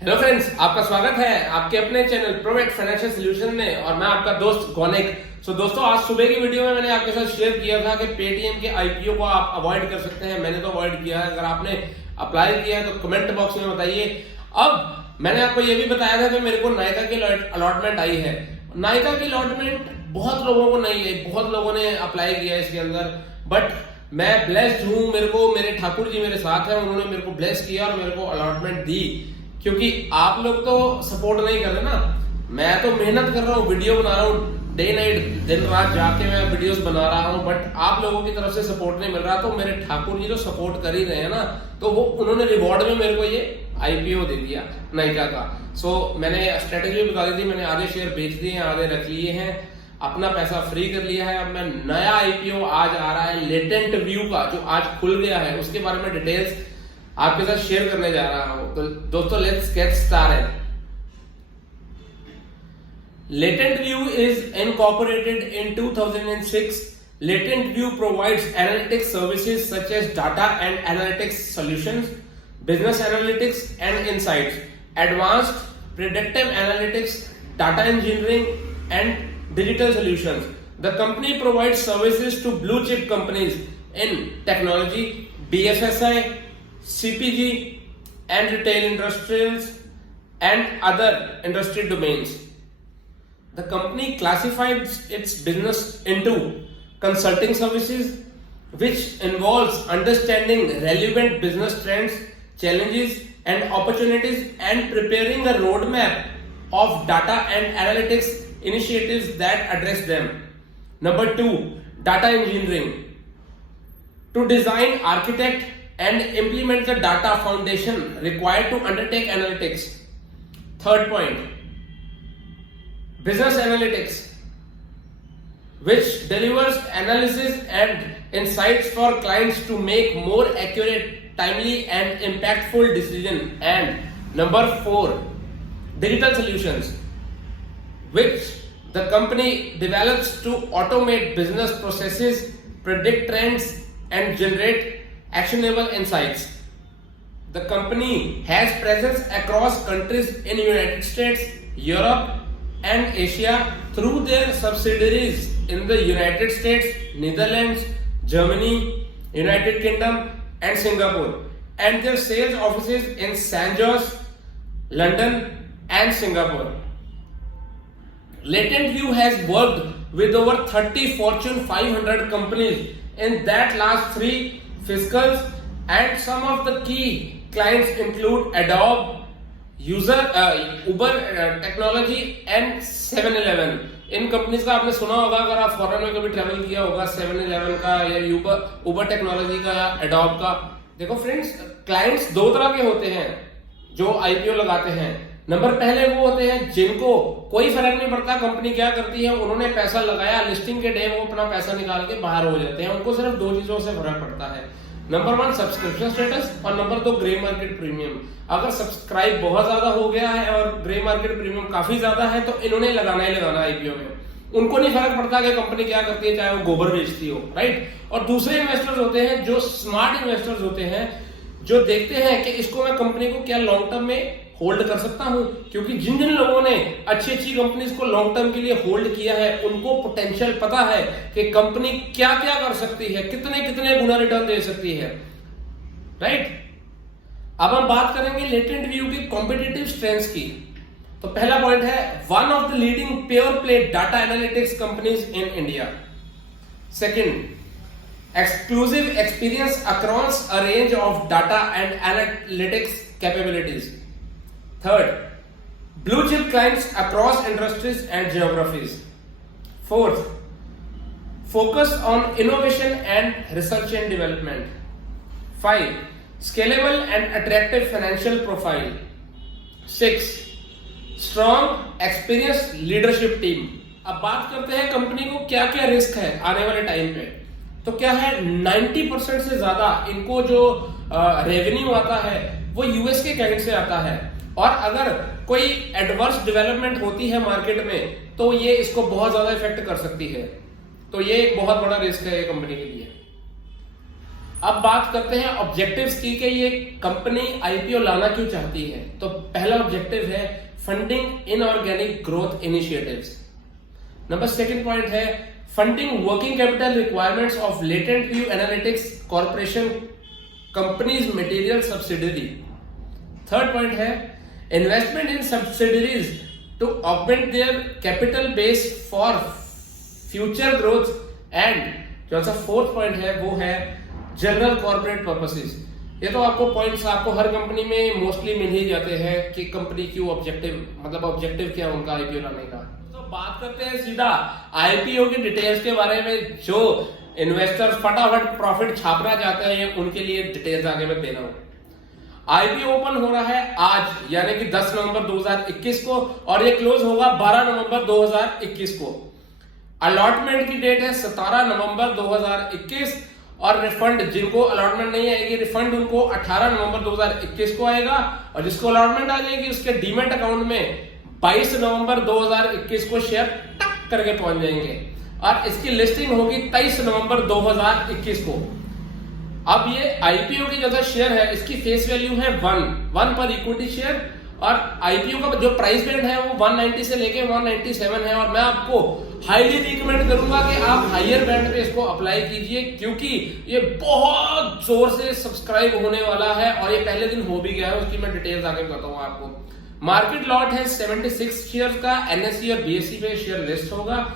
Hello friends, आपका स्वागत है आपके अपने चैनल प्रोवेट फाइनेंशियल सॉल्यूशन में और मैं आपका दोस्त गौनिक। दोस्तों, आज सुबह की वीडियो में मैंने आपके साथ शेयर किया था कि पेटीएम के आईपीओ को आप अवॉइड कर सकते हैं। मैंने तो अवॉइड किया है। अगर आपने अप्लाई किया है तो कमेंट बॉक्स में बताइए। अब मैंने आपको यह भी बताया था कि मेरे को नायका की अलॉटमेंट आई है। नायका की अलॉटमेंट बहुत लोगों को नहीं है, बहुत लोगों ने अप्लाई किया है इसके अंदर, बट मैं ब्लेस्ड हूं। मेरे को मेरे ठाकुर जी मेरे साथ हैं, उन्होंने मेरे को ब्लेस किया और मेरे को अलॉटमेंट दी। क्योंकि आप लोग तो सपोर्ट नहीं कर रहे ना। मैं तो मेहनत कर रहा हूँ, वीडियो बना रहा हूँ, डे नाइट दिन रात जाके मैं वीडियोस बना रहा हूँ, बट आप लोगों की तरफ से सपोर्ट नहीं मिल रहा। तो मेरे ठाकुर जी जो सपोर्ट कर ही रहे हैं ना, तो वो उन्होंने रिवॉर्ड में मेरे को ये आईपीओ दे दिया नायका का। मैंने स्ट्रेटेजी बता दी थी, मैंने आधे शेयर बेच दिए हैं, आधे रख लिए हैं, अपना पैसा फ्री कर लिया है। अब मैं नया आईपीओ आज आ रहा है लेटेंट व्यू का, जो आज खुल गया है, उसके बारे में डिटेल्स आपके साथ शेयर करने जा रहा हूं। तो दोस्तों, let's get started. Latent View is incorporated in 2006. Latent View provides analytics services such as data and analytics solutions, business analytics and insights, advanced predictive analytics, data engineering, and digital solutions. The company provides services to blue chip companies in technology, BFSI, CPG, and retail industrials and other industry domains. The company classifies its business into consulting services, which involves understanding relevant business trends, challenges, and opportunities and preparing a roadmap of data and analytics initiatives that address them. Number 2, data engineering. To design, architect, and implement the data foundation required to undertake analytics. Third point, business analytics, which delivers analysis and insights for clients to make more accurate, timely, and impactful decisions. And number 4, digital solutions, which the company develops to automate business processes, predict trends, and generate actionable insights. The company has presence across countries in United States, Europe, and Asia through their subsidiaries in the United States, Netherlands, Germany, United Kingdom, and Singapore, and their sales offices in San Jose, London, and Singapore. Latent View has worked with over 30 Fortune 500 companies in that last 3 fiscals, and some of the key clients include Adobe, Uber Technology, and 7-Eleven. In companies का आपने सुना होगा अगर आप foreign में कभी travel किया होगा, 7-Eleven का या उबर टेक्नोलॉजी का या एडोब का। देखो फ्रेंड्स, क्लाइंट्स दो तरह के होते हैं जो आईपीओ लगाते हैं। नंबर पहले वो होते हैं जिनको कोई फर्क नहीं पड़ता कंपनी क्या करती है, उन्होंने पैसा लगाया, लिस्टिंग के डे वो अपना पैसा निकाल के बाहर हो जाते हैं। उनको सिर्फ 2 चीजों से फर्क पड़ता है, नंबर 1 सब्सक्रिप्शन स्टेटस और नंबर 2 ग्रे मार्केट प्रीमियम। अगर सब्सक्राइब बहुत ज्यादा हो गया है और ग्रे मार्केट प्रीमियम काफी ज्यादा है तो इन्होंने लगाना ही लगाना आईपीओ में। उनको नहीं फर्क पड़ता कि कंपनी क्या करती है, चाहे वो गोबर बेचती हो, राइट। और दूसरे इन्वेस्टर्स होते हैं जो स्मार्ट इन्वेस्टर्स होते हैं, जो देखते हैं कि इसको मैं कंपनी को क्या लॉन्ग टर्म में होल्ड कर सकता हूं। क्योंकि जिन जिन लोगों ने अच्छी अच्छी कंपनीज को लॉन्ग टर्म के लिए होल्ड किया है, उनको पोटेंशियल पता है कि कंपनी क्या क्या कर सकती है, कितने कितने गुना रिटर्न दे सकती है, राइट। अब हम बात करेंगे लेटेंट व्यू की कॉम्पिटिटिव स्ट्रेंथ्स की। तो पहला पॉइंट है, one of the leading pure play data analytics companies in India. Second, exclusive experience across a range of data and analytics capabilities. Third, blue chip clients across industries and geographies. Fourth, focus on innovation and research and development. 5, scalable and attractive financial profile. 6, strong experienced leadership team. अब बात करते हैं company को क्या क्या risk है आने वाले टाइम पे। तो क्या है, 90% से ज्यादा इनको जो रेवेन्यू आता है वो यूएस के क्लाइंट से आता है, और अगर कोई एडवर्स डेवलपमेंट होती है मार्केट में तो ये इसको बहुत ज्यादा इफेक्ट कर सकती है। तो ये एक बहुत बड़ा रिस्क है कंपनी के लिए। अब बात करते हैं ऑब्जेक्टिव्स की कि ये कंपनी आईपीओ लाना क्यों चाहती है। तो पहला ऑब्जेक्टिव है funding inorganic growth initiatives. Number second point है funding working capital requirements of latent view analytics corporation companies material subsidiary. Third point है investment in subsidiaries to augment their capital base for future growth. And जो सा fourth point है वो है general corporate purposes. ये तो आपको points आपको हर कंपनी में मोस्टली मिल ही जाते हैं कि कंपनी क्यों ऑब्जेक्टिव, मतलब ऑब्जेक्टिव क्या उनका आईपीओ लाने का। तो बात करते हैं सीधा आईपीओ की डिटेल्स के बारे में। जो इन्वेस्टर्स फटाफट प्रॉफिट छापना चाहते हैं उनके लिए डिटेल्स आगे मैं दे रहा हूं। आईपीओ ओपन हो रहा है आज यानी कि 10 नवंबर 2021 को और ये क्लोज होगा 12 नवंबर 2021 को। अलॉटमेंट की डेट है 17 नवंबर 2021 और रिफंड जिनको अलॉटमेंट नहीं आएगी रिफंड उनको 18 नवंबर 2021 को आएगा और जिसको अलॉटमेंट आ जाएगी उसके डीमेट अकाउंट में 22 नवंबर 2021 को शेयर टक करके पहुंच जाएंगे और इसकी लिस्टिंग होगी 23 नवंबर 2021 को। अब ये आईपीओ की जो शेयर है इसकी फेस वैल्यू है 1 पर इक्विटी शेयर और आईपीओ का जो प्राइस बैंड है वो 190 से लेके 197 है और मैं आपको हाईली रिकमेंड करूंगा कि आप हायर बैंड पे इसको अप्लाई कीजिए क्योंकि ये बहुत जोर से सब्सक्राइब होने वाला है और ये पहले दिन हो भी गया है। उसकी मैं डिटेल्स आगे बताऊंगा आपको। मार्केट लॉट है 76 शेयर का। एनएसई और बीएसई पे शेयर लिस्ट होगा।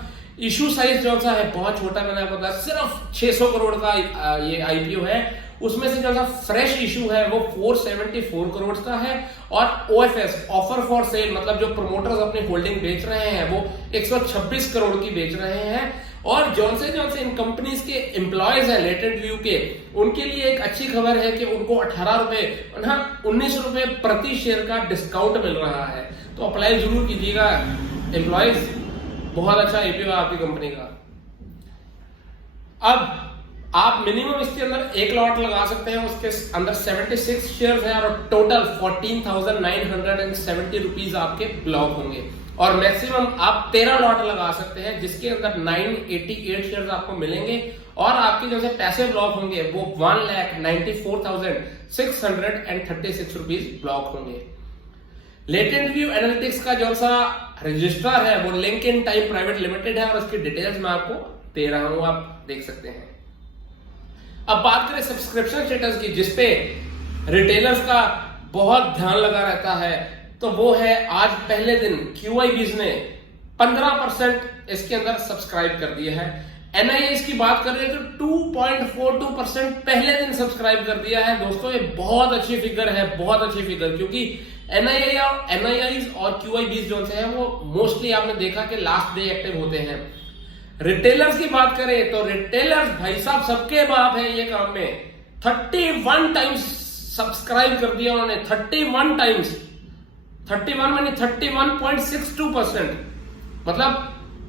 इशू साइज जो सा है बहुत छोटा, मैंने आपको बताया सिर्फ 600 करोड़ का ये आईपीओ है। उसमें से जो सा फ्रेश इशू है वो 474 करोड़ का है और ओएफएस ऑफर फॉर सेल मतलब जो प्रमोटर्स अपनी होल्डिंग बेच रहे हैं वो 126 करोड़ की बेच रहे हैं। और जौन से इन कंपनीज के एम्प्लॉयज हैं लेटेंट व्यू के उनके लिए एक अच्छी खबर है कि उनको 18 रुपए 19 रुपए प्रति शेयर का डिस्काउंट मिल रहा है। तो अप्लाई जरूर कीजिएगा एम्प्लॉयज, बहुत अच्छा आईपीओ है आपकी कंपनी का। अब आप मिनिमम इसके अंदर एक लॉट लगा सकते हैं, उसके अंदर 76 शेयर है और टोटल 14,970 रुपीज आपके ब्लॉक होंगे और मैक्सिमम आप 13 लॉट लगा सकते हैं जिसके अंदर 988 शेयर आपको मिलेंगे और आपके जो पैसे ब्लॉक होंगे वो 1,94,636 रुपीज ब्लॉक होंगे। लेटेंट व्यू एनालिटिक्स का जो सा रजिस्ट्रार है वो link in time private limited है और उसकी डिटेल्स मैं आपको दे रहा हूं, आप देख सकते हैं। अब बात करें सब्सक्रिप्शन स्टेटस की जिसपे रिटेलर्स का बहुत ध्यान लगा रहता है तो वो है आज पहले दिन QIBs ने 15% इसके अंदर सब्सक्राइब कर दिया है। NIIs की बात करें तो 2.42% पहले दिन सब्सक्राइब कर दिया है। दोस्तों ये बहुत अच्छी फिगर है, बहुत अच्छी फिगर, क्योंकि NIIs और QIBs जो है वो मोस्टली आपने देखा कि लास्ट डे एक्टिव होते हैं। रिटेलर्स की बात करें तो रिटेलर्स भाई साहब सबके बाप है ये काम में। 31 टाइम्स सब्सक्राइब कर दिया उन्होंने, 31 टाइम्स, 31 मानी 31.62%, मतलब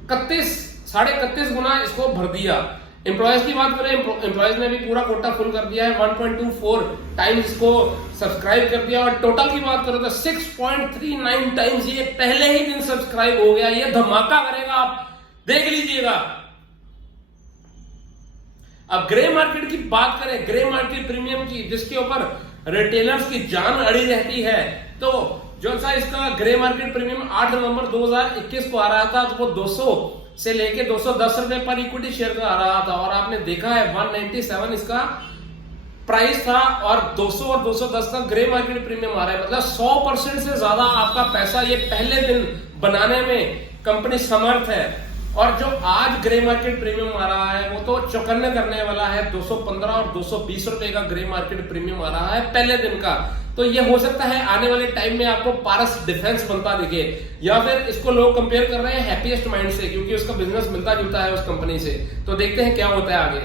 31 गुना इसको भर दिया। एम्प्लॉयज की बात करें, एम्प्लॉयज ने भी पूरा कोटा फुल कर दिया है, 1.24 टाइम्स इसको सब्सक्राइब कर दिया और टोटल की बात करें तो 6.39 टाइम्स ये पहले ही दिन सब्सक्राइब हो गया। ये धमाका करेगा, आप देख लीजिएगा। अब ग्रे मार्केट की बात करें, ग्रे मार्केट प्रीमियम की जिसके ऊपर रिटेलर्स की जान अड़ी रहती है, तो जो सा इसका ग्रे मार्केट प्रीमियम 8 नवंबर 2021 को आ रहा था तो वो 200 से लेके 210 रुपए पर इक्विटी शेयर का आ रहा था और आपने देखा है 197 इसका प्राइस था और 200 और 210 का ग्रे मार्केट प्रीमियम आ रहा है। मतलब 100% से ज्यादा आपका पैसा ये पहले दिन बनाने में कंपनी समर्थ है। और जो आज ग्रे मार्केट प्रीमियम आ रहा है वो तो चौकन्ने करने वाला है। 215 और 220 रुपए का ग्रे मार्केट प्रीमियम आ रहा है पहले दिन का। तो ये हो सकता है आने वाले टाइम में आपको पारस डिफेंस बनता दिखे, या फिर इसको लोग कंपेयर कर रहे हैं हैप्पीएस्ट माइंड से क्योंकि उसका बिजनेस मिलता जुलता है उस कंपनी से। तो देखते हैं क्या होता है आगे।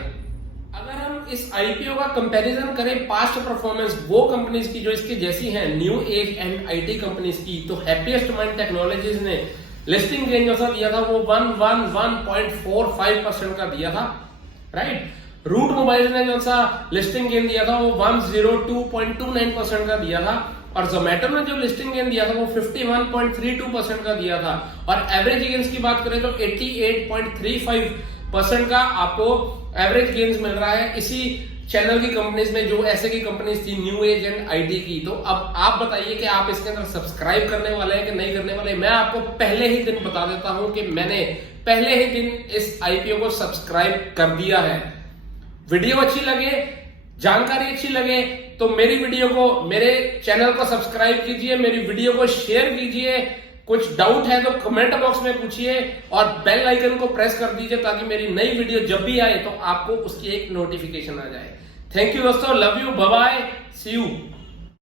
अगर हम इस आईपीओ का कंपैरिजन करें पास्ट परफॉर्मेंस वो कंपनीज की जो इसकी जैसी हैं, new age and IT companies की, तो हैप्पीएस्ट माइंड टेक्नोलॉजीज ने लिस्टिंग गेन जो सा दिया था वो 111.45% का दिया था, राइट। रूट मोबाइल ने जो सा लिस्टिंग गेन दिया था वो 102.29% का दिया था और जोमेटो ने जो लिस्टिंग गेन दिया था वो 51.32% का दिया था। और एवरेज गेन्स की बात करें तो 88.35% का आपको एवरेज गेन्स मिल रहा है। इसी चैनल की कंपनीज में, जो ऐसे की कंपनीज थी न्यू एज एंड आईटी की। तो अब आप बताइए कि आप इसके अंदर सब्सक्राइब करने वाले हैं कि नहीं करने वाले। मैं आपको पहले ही दिन बता देता हूं कि मैंने पहले ही दिन इस आईपीओ को सब्सक्राइब कर दिया है। वीडियो अच्छी लगे, जानकारी अच्छी लगे तो मेरी वीडियो को, मेरे चैनल को सब्सक्राइब कीजिए, मेरी वीडियो को शेयर कीजिए। कुछ डाउट है तो कमेंट बॉक्स में पूछिए और बेल आइकन को प्रेस कर दीजिए ताकि मेरी नई वीडियो जब भी आए तो आपको उसकी एक नोटिफिकेशन आ जाए। थैंक यू दोस्तों, love you, bye bye, see you.